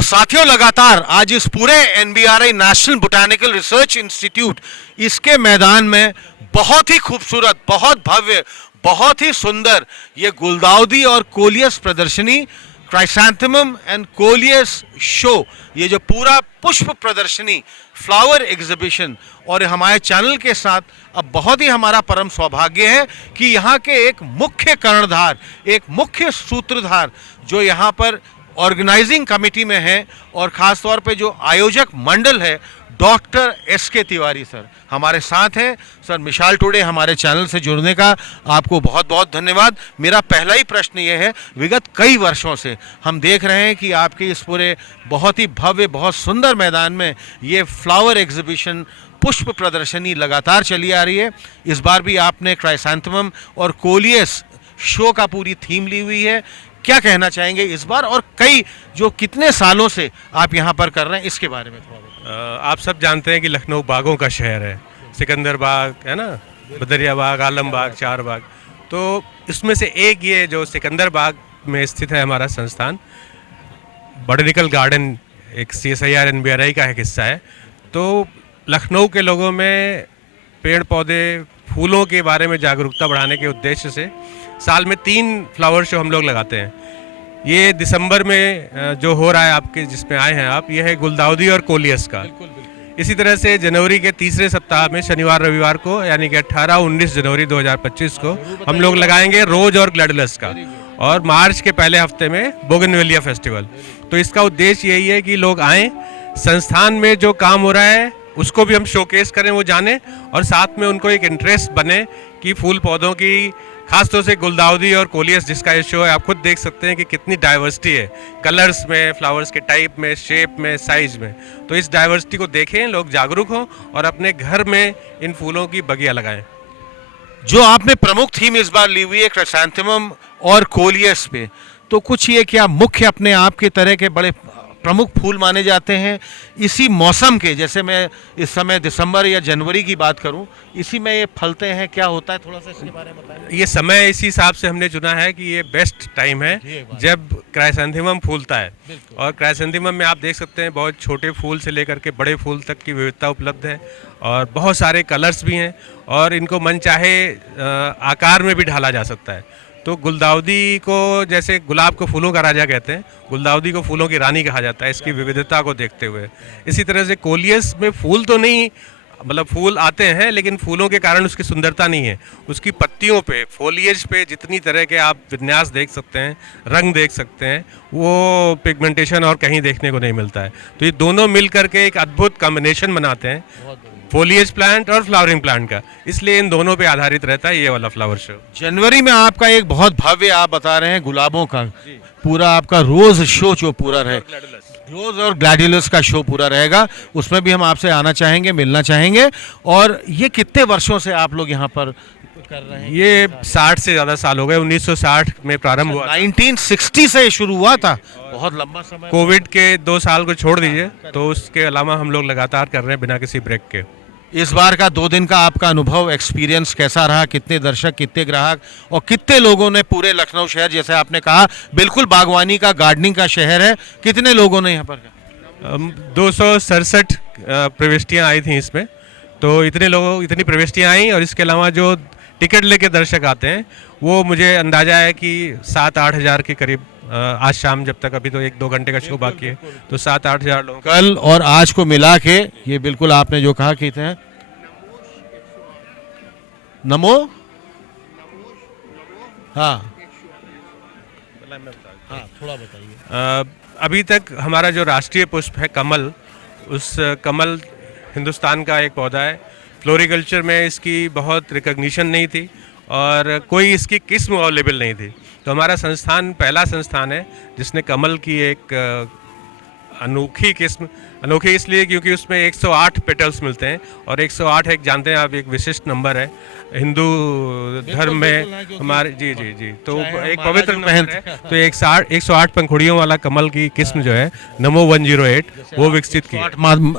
तो साथियों, लगातार आज इस पूरे NBRI national botanical research institute इसके मैदान में बहुत ही खूबसूरत, बहुत भव्य, बहुत ही सुंदर ये गुलदाउदी और कोलियस प्रदर्शनी, क्राइसैंथेमम एंड कोलियस शो, ये जो पूरा पुष्प प्रदर्शनी, फ्लावर एग्जीबिशन, और हमारे चैनल के साथ अब बहुत ही हमारा परम सौभाग्य है कि यहाँ के एक मुख्य कर्णधार, एक मुख्य सूत्रधार जो यहाँ पर ऑर्गेनाइजिंग कमेटी में है और ख़ास तौर पे जो आयोजक मंडल है, डॉक्टर एस.के. तिवारी सर हमारे साथ हैं। सर, मिसाल टुडे हमारे चैनल से जुड़ने का आपको बहुत बहुत धन्यवाद। मेरा पहला ही प्रश्न ये है, विगत कई वर्षों से हम देख रहे हैं कि आपके इस पूरे बहुत ही भव्य, बहुत सुंदर मैदान में ये फ्लावर एग्जीबिशन, पुष्प प्रदर्शनी लगातार चली आ रही है। इस बार भी आपने क्राइसैंथेमम और कोलियस शो का पूरी थीम ली हुई है। क्या कहना चाहेंगे इस बार, और कई जो कितने सालों से आप यहाँ पर कर रहे हैं, इसके बारे में थोड़ा बताइए। आप सब जानते हैं कि लखनऊ बागों का शहर है। सिकंदर बाग है ना, बदरिया बाग, आलम बाग, चार बाग। तो इसमें से एक ये जो सिकंदर बाग में स्थित है हमारा संस्थान, बॉटनिकल गार्डन एक CSIR NBRI का एक हिस्सा है। तो लखनऊ के लोगों में पेड़ पौधे, फूलों के बारे में जागरूकता बढ़ाने के उद्देश्य से साल में 3 फ्लावर शो हम लोग लगाते हैं। ये दिसंबर में जो हो रहा है आपके, जिसमें आए हैं आप, ये है गुलदाउदी और कोलियस का। इसी तरह से जनवरी के तीसरे सप्ताह में शनिवार रविवार को, यानी कि 18-19 जनवरी 2025 को हम लोग लगाएंगे रोज और ग्लैडियोलस का, और मार्च के पहले हफ्ते में बोगनवेलिया फेस्टिवल। तो इसका उद्देश्य यही है कि लोग आएँ, संस्थान में जो काम हो रहा है उसको भी हम शोकेस करें, वो जाने, और साथ में उनको एक इंटरेस्ट बने कि फूल पौधों की, खासतौर से गुलदाउदी और कोलियस जिसका ये शो है, आप खुद देख सकते हैं कि कितनी डाइवर्सिटी है कलर्स में, फ्लावर्स के टाइप में, शेप में, साइज में। तो इस डाइवर्सिटी को देखें, लोग जागरूक हों और अपने घर में इन फूलों की बगिया लगाएं। जो आपने प्रमुख थीम इस बार ली हुई है क्राइसैंथेमम और कोलियस पे, तो कुछ ये क्या मुख्य अपने आप के तरह के बड़े प्रमुख फूल माने जाते हैं इसी मौसम के? जैसे मैं इस समय दिसंबर या जनवरी की बात करूं, इसी में ये फलते हैं, क्या होता है, थोड़ा सा इसके बारे में बताएं। ये समय इसी हिसाब से हमने चुना है कि ये बेस्ट टाइम है जब क्राइसैंथेमम फूलता है। और क्राइसैंथेमम में आप देख सकते हैं बहुत छोटे फूल से लेकर के बड़े फूल तक की विविधता उपलब्ध है, और बहुत सारे कलर्स भी हैं, और इनको मन चाहे आकार में भी ढाला जा सकता है। तो गुलदाउदी को, जैसे गुलाब को फूलों का राजा कहते हैं, गुलदाउदी को फूलों की रानी कहा जाता है, इसकी विविधता को देखते हुए। इसी तरह से कोलियस में फूल तो नहीं, मतलब फूल आते हैं, लेकिन फूलों के कारण उसकी सुंदरता नहीं है। उसकी पत्तियों पे, फोलिएज पे जितनी तरह के आप विन्यास देख सकते हैं, रंग देख सकते हैं, वो पिगमेंटेशन और कहीं देखने को नहीं मिलता है। तो ये दोनों मिल करके एक अद्भुत कॉम्बिनेशन बनाते हैं फोलिएज प्लांट और फ्लावरिंग प्लांट का, इसलिए इन दोनों पे आधारित रहता है ये वाला फ्लावर शो। जनवरी में आपका एक बहुत भव्य, आप बता रहे हैं, गुलाबों का पूरा आपका रोज शो जो पूरा रहे, रोज और ग्लैडियोलस का शो पूरा रहेगा, उसमें भी हम आपसे आना चाहेंगे, मिलना चाहेंगे। और ये कितने वर्षों से आप लोग यहाँ पर कर रहे हैं? ये 60 से ज़्यादा साल हो गए। 1960 में प्रारंभ हुआ, 1960 से शुरू हुआ था, बहुत लंबा समय। कोविड के 2 साल को छोड़ दीजिए, तो उसके अलावा हम लोग लगातार कर रहे हैं बिना किसी ब्रेक के। इस बार का 2 दिन का आपका अनुभव, एक्सपीरियंस कैसा रहा? कितने दर्शक, कितने ग्राहक, और कितने लोगों ने पूरे लखनऊ शहर, जैसे आपने कहा बिल्कुल बागवानी का, गार्डनिंग का शहर है, कितने लोगों ने यहाँ पर? 267 प्रविष्टियाँ आई थी इसमें, तो इतनी प्रविष्टियाँ आई, और इसके अलावा जो टिकट लेके दर्शक आते हैं, वो मुझे अंदाजा है कि 7-8 हज़ार के करीब आज शाम, जब तक, अभी तो 1-2 घंटे का शो बाकी है, तो 7-8 हज़ार लोग कल और आज को मिला के। ये बिल्कुल आपने जो कहा कि थे, नमो, हाँ थोड़ा बताइए। अभी तक हमारा जो राष्ट्रीय पुष्प है कमल, उस कमल हिंदुस्तान का एक पौधा है। फ्लोरिकल्चर में इसकी बहुत रिकग्निशन नहीं थी, और कोई इसकी किस्म अवेलेबल नहीं थी। तो हमारा संस्थान पहला संस्थान है जिसने कमल की एक अनोखी किस्म, अनोखी इसलिए क्योंकि उसमें 108 पेटल्स मिलते हैं, और 108 एक, जानते हैं आप, एक विशिष्ट नंबर है हिंदू धर्म में हमारे। जी जी जी, तो एक पवित्र नंबर है। तो 108 पंखुड़ियों वाला कमल की किस्म जो है, नमो 108, वो विकसित की।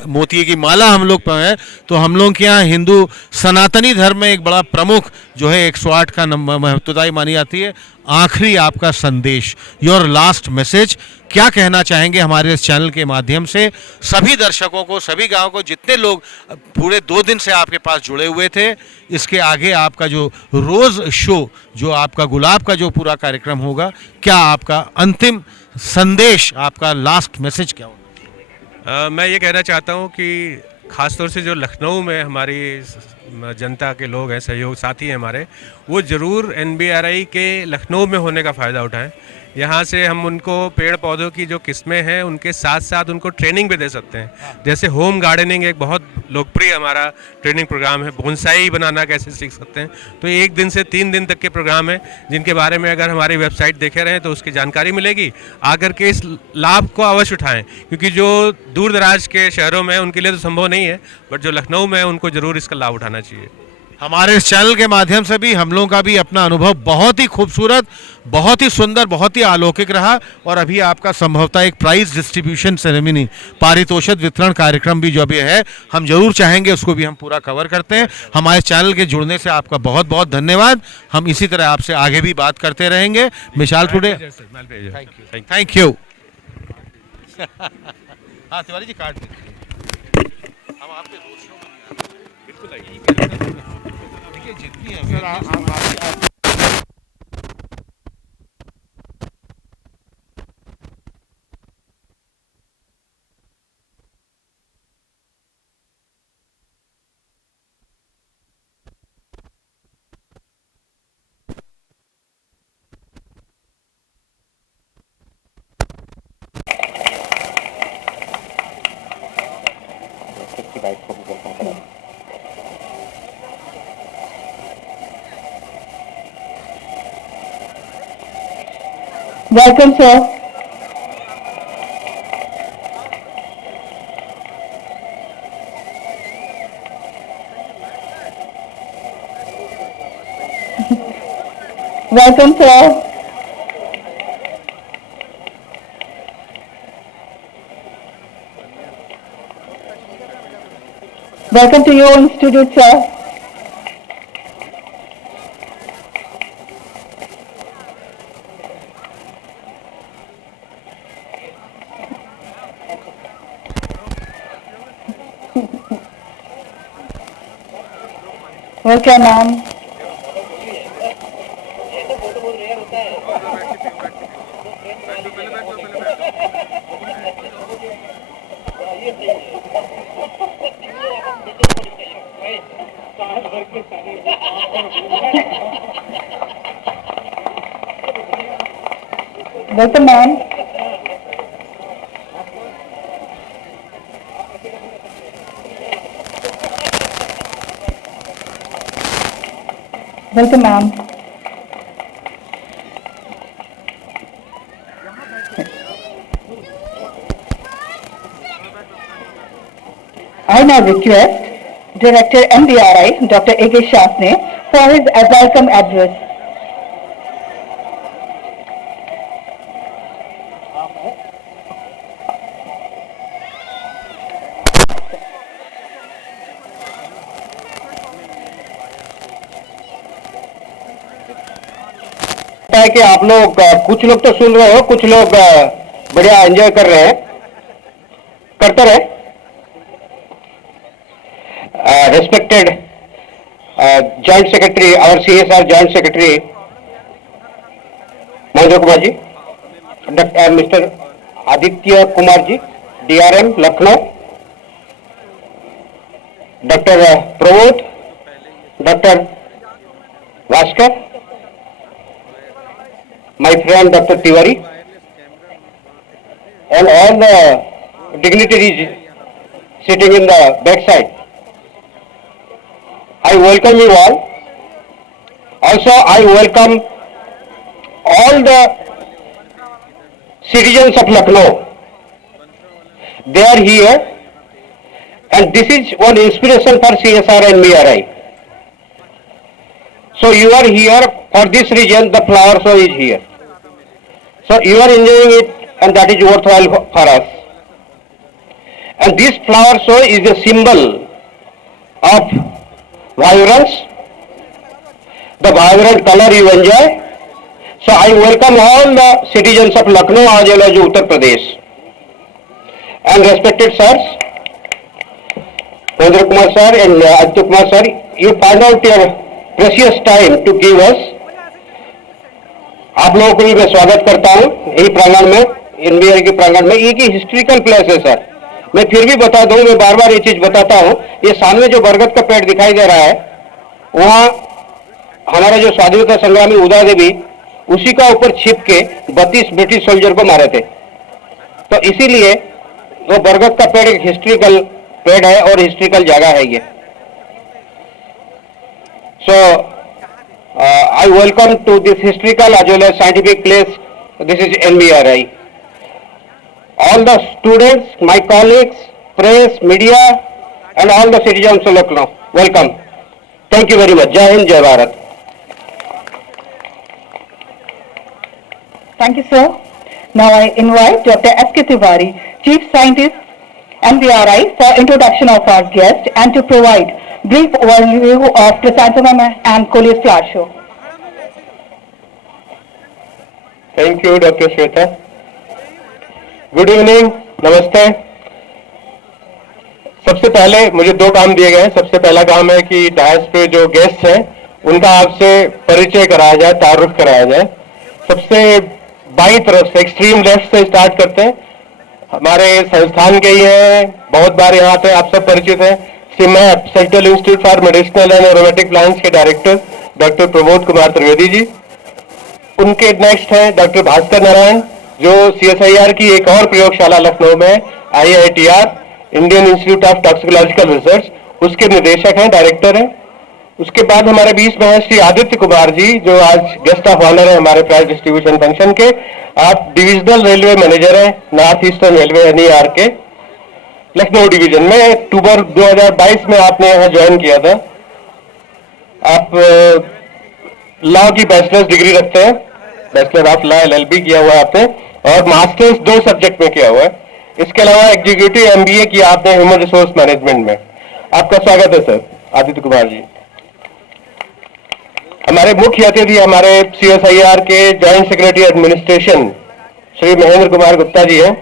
मोती की माला हम लोग है, तो हम लोग के यहाँ हिंदू सनातनी धर्म में एक बड़ा प्रमुख जो है 108 का नंबर महत्वदायी मानी जाती है। आखिरी आपका संदेश, योर लास्ट मैसेज, क्या कहना चाहेंगे हमारे इस चैनल के माध्यम से सभी दर्शकों को, सभी गाँव को, जितने लोग पूरे 2 दिन से आपके पास जुड़े हुए थे। इसके आगे आपका जो रोज शो, जो आपका गुलाब का जो पूरा कार्यक्रम होगा, क्या आपका अंतिम संदेश, आपका लास्ट मैसेज क्या होगा? मैं ये कहना चाहता हूँ कि ख़ासतौर से जो लखनऊ में हमारी जनता के लोग हैं, सहयोग साथी हैं हमारे, वो ज़रूर NBRI के लखनऊ में होने का फ़ायदा उठाएं। यहाँ से हम उनको पेड़ पौधों की जो किस्में हैं उनके साथ साथ उनको ट्रेनिंग भी दे सकते हैं। जैसे होम गार्डनिंग एक बहुत लोकप्रिय हमारा ट्रेनिंग प्रोग्राम है, बोनसाई बनाना कैसे सीख सकते हैं। तो 1 दिन से 3 दिन तक के प्रोग्राम है, जिनके बारे में अगर हमारी वेबसाइट देखे रहें तो उसकी जानकारी मिलेगी। आकर के इस लाभ को अवश्य उठाएं, क्योंकि जो दूर दराज के शहरों में उनके लिए तो संभव नहीं है, बट जो लखनऊ में है उनको ज़रूर इसका लाभ उठाना चाहिए। हमारे इस चैनल के माध्यम से भी हम लोगों का भी अपना अनुभव बहुत ही खूबसूरत, बहुत ही सुंदर, बहुत ही अलौकिक रहा। और अभी आपका संभवतः एक प्राइज डिस्ट्रीब्यूशन सेरेमनी, पारितोषिक वितरण कार्यक्रम भी जो अभी है, हम जरूर चाहेंगे उसको भी हम पूरा कवर करते हैं। हमारे चैनल के जुड़ने से आपका बहुत बहुत धन्यवाद। हम इसी तरह आपसे आगे भी बात करते रहेंगे। मिसाल टुडे, थैंक यू। हाँ तिवारी जी, कार्ड हम आपके रोड शो में बिल्कुल आइए। देखिए जितनी है Welcome, sir. Welcome, sir. Welcome to your institute, sir. Welcome, ma'am. Welcome, ma'am. Welcome, ma'am. I now request Director NBRI, Dr. A.K. Shastri, for his welcome address. है कि आप लोग कुछ लोग तो सुन रहे हो, कुछ लोग बढ़िया एंजॉय कर रहे हैं, करते रहे। रेस्पेक्टेड जॉइंट सेक्रेटरी और CSR joint secretary Mahendra Kumar ji, mister Aditya Kumar ji, DRM Lucknow, doctor Pramod, doctor Bhaskar, my friend Dr. Tiwari, and all the dignitaries sitting in the backside. I welcome you all. Also, I welcome all the citizens of Lucknow. They are here, and this is one inspiration for CSR and BRI. So you are here for this reason. The flower show is here. So you are enjoying it, and that is worthwhile for us. And this flower show is a symbol of vibrance, the vibrant color you enjoy. So I welcome all the citizens of Lucknow as well as Uttar Pradesh. And respected sirs, Mahendra Kumar sir and Aditya Kumar sir, you find out your precious time to give us. आप लोगों को भी मैं स्वागत करता हूं यही प्रांगण में, एनबीआरआई के प्रांगण में। ये की हिस्ट्रिकल प्लेस है सर। मैं फिर भी बता दूं, मैं बार बार ये चीज बताता हूं, ये सामने जो बरगद का पेड़ दिखाई दे रहा है, वहां हमारा जो स्वाधीनता संग्रामी उदा देवी उसी का ऊपर छिप के 32 ब्रिटिश सोल्जर को मारे थे। तो इसीलिए वो बरगद का पेड़ एक हिस्ट्रिकल पेड़ है और हिस्ट्रिकल जगह है ये। सो I welcome to this historical as well as scientific place. This is NBRI. All the students, my colleagues, press, media, and all the citizens of Lucknow, welcome. Thank you very much. Jai Hind, Jai Bharat. Thank you, sir. Now I invite Dr. S.K. Tiwari, Chief Scientist, NBRI, for introduction of our guest and to provide brief overview of Chrysanthemum and Coleus flower show. Thank you, Dr. Shweta. Good evening, नमस्ते। सबसे पहले मुझे दो काम दिए गए हैं। सबसे पहला काम है कि डायस पे जो गेस्ट हैं उनका आपसे परिचय कराया जाए, तारुफ कराया जाए। सबसे बाईं तरफ से एक्सट्रीम लेफ्ट से स्टार्ट करते हैं। हमारे संस्थान के ही हैं, बहुत बार यहाँ पे आप सब परिचित हैं। CIMAP central institute for medicinal and aromatic plants के डायरेक्टर डॉक्टर प्रमोद कुमार त्रिवेदी जी। उनके नेक्स्ट हैं डॉक्टर भास्कर नारायण, जो CSIR की एक और प्रयोगशाला लखनऊ में IITR Indian institute of toxicological research उसके निदेशक हैं, डायरेक्टर हैं। उसके बाद हमारे बीच में है श्री आदित्य कुमार जी, जो आज गेस्ट ऑफ ऑनर है हमारे प्राइज डिस्ट्रीब्यूशन फंक्शन के। आप डिविजनल रेलवे मैनेजर हैं नॉर्थ ईस्टर्न रेलवे NER के लखनऊ डिवीजन में। अक्टूबर 2022 में आपने यहाँ ज्वाइन किया था। आप लॉ की बैचलर्स डिग्री रखते हैं, बैचलर ऑफ लॉ LLB किया हुआ है आपने, और मास्टर्स 2 सब्जेक्ट में किया हुआ है। इसके अलावा एग्जीक्यूटिव MBA किया आपने ह्यूमन रिसोर्स मैनेजमेंट में। आपका स्वागत है सर आदित्य कुमार जी। हमारे मुख्य अतिथि हमारे CSIR के joint secretary administration Shri Mahendra Kumar Gupta ji हैं।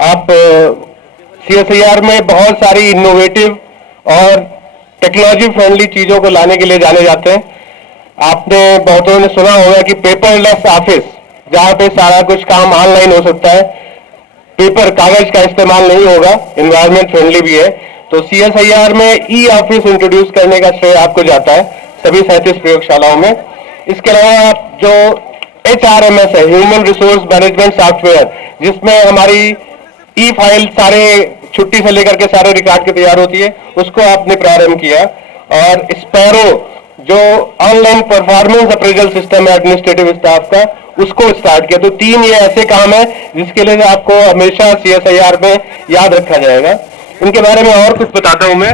आप CSIR में बहुत सारी इनोवेटिव और टेक्नोलॉजी फ्रेंडली चीजों को लाने के लिए जाने जाते हैं। आपने बहुतों ने सुना होगा कि पेपरलेस ऑफिस, जहां पे सारा कुछ काम ऑनलाइन हो सकता है, पेपर कागज का इस्तेमाल नहीं होगा, एनवायरमेंट फ्रेंडली भी है। तो CSIR में E-ऑफिस इंट्रोड्यूस करने का श्रेय आपको जाता है सभी 37 प्रयोगशालाओं में। इसके अलावा जो HRMS है, ह्यूमन रिसोर्स मैनेजमेंट सॉफ्टवेयर, जिसमें हमारी E-फाइल सारे छुट्टी से लेकर के सारे रिकॉर्ड की तैयार होती है, उसको आपने प्रारंभ किया। और स्पैरो जो ऑनलाइन परफॉर्मेंस अप्रेजल सिस्टम है एडमिनिस्ट्रेटिव स्टाफ का, उसको स्टार्ट किया। तो 3 ये ऐसे काम है जिसके लिए आपको हमेशा CSIR में याद रखा जाएगा। इनके बारे में और कुछ बताता हूं मैं।